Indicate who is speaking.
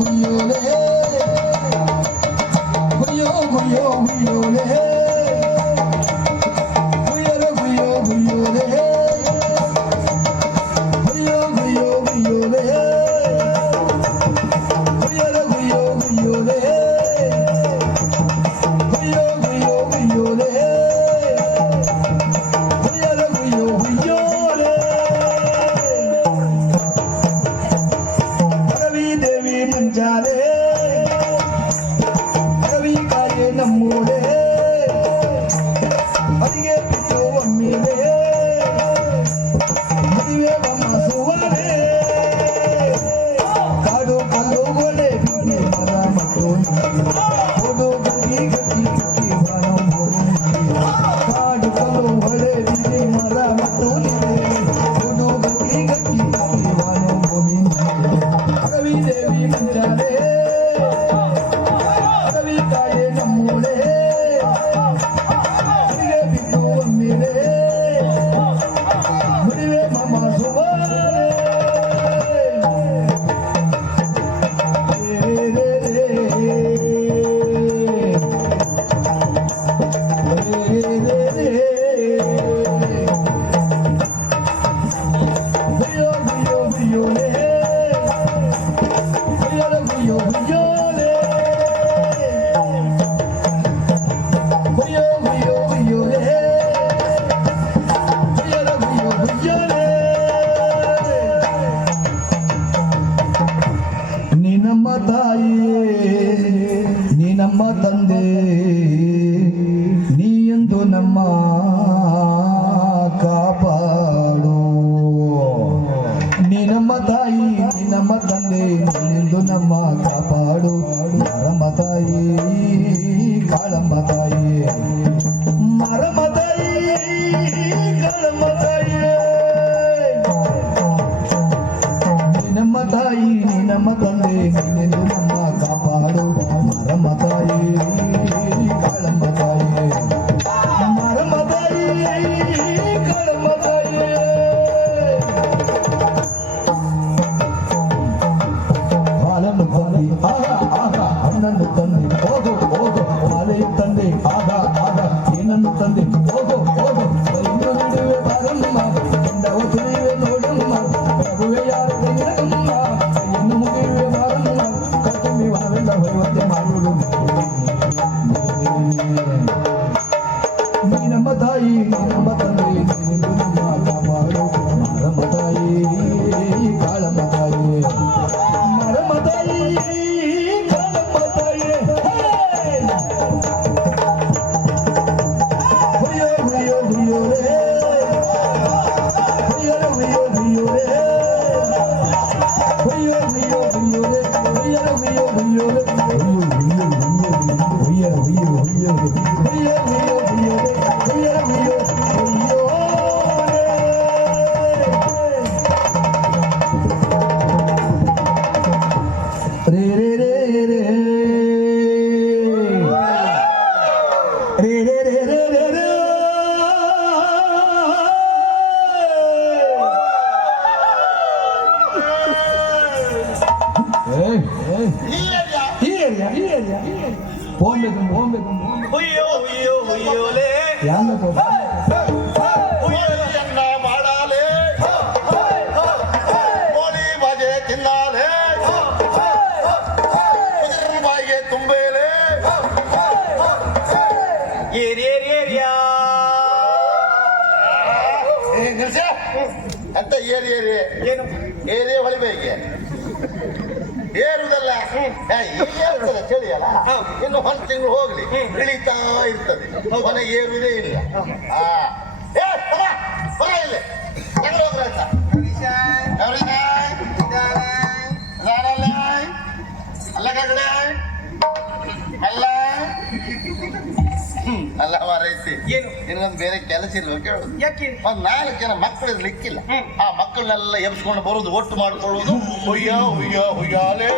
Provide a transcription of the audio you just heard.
Speaker 1: দিও রে ತಾಯೇ ನಮ್ಮೂಳೆ ನಮ್ಮ ತಂದೆ ನೀಯಂದು ನಮ್ಮ ಕಾಪಾಡು ನೀ ನಮ್ಮ ತಾಯಿ ನೀ ನಮ್ಮ ತಂದೆ ನೀನೆಂದು ನಮ್ಮ ಕಾಪಾಡು ಮರಮ ತಾಯಿ ಕಾಳಮ್ಮ ತಾಯಿ ಮರಮ ತಾಯಿ ಕಾಳಮ್ಮ ತಾಯಿ ನಮ್ಮ ತಾಯಿ ನೀ ನಮ್ಮ ತಂದೆ ನೀನೆಂದು ನಮ್ಮ todo
Speaker 2: Ponme con bombe, con bombe.
Speaker 1: Uy, uy, uy, uy, uy, uy, uy,
Speaker 2: uy,
Speaker 3: ಏರಿ ಏರಿ. ಏನು? ಏರಿ ಹೊಳಿಬೇಕೆ. ಏರುವುದಲ್ಲ ಏರ್ತದೆ ಚಳಿಯಲ್ಲ ಇನ್ನು ಒಂದು ತಿಂಗಳು ಹೋಗ್ಲಿ. ಇಳಿತಾ ಇರ್ತದೆ. ಮನೆ ಏರುವುದೇ ಇಲ್ಲ. ಆ ಇನ್ನೊಂದು ಬೇರೆ ಕೆಲಸ ಇಲ್ಲ ಒಂದು ಯಾಕೆ? ನಾಲ್ಕು ಜನ ಮಕ್ಕಳು ಲಿಕ್ಕಿಲ್ಲ ಆ ಮಕ್ಕಳನ್ನೆಲ್ಲ ಎಬ್ಸ್ಕೊಂಡು ಬರೋದು ಒಟ್ಟು ಮಾಡ್ಕೊಳ್ಳೋದು.
Speaker 1: ಹುಯ್ಯ ಹುಯ್ಯ ಹುಯ್ಯಾಲೇ.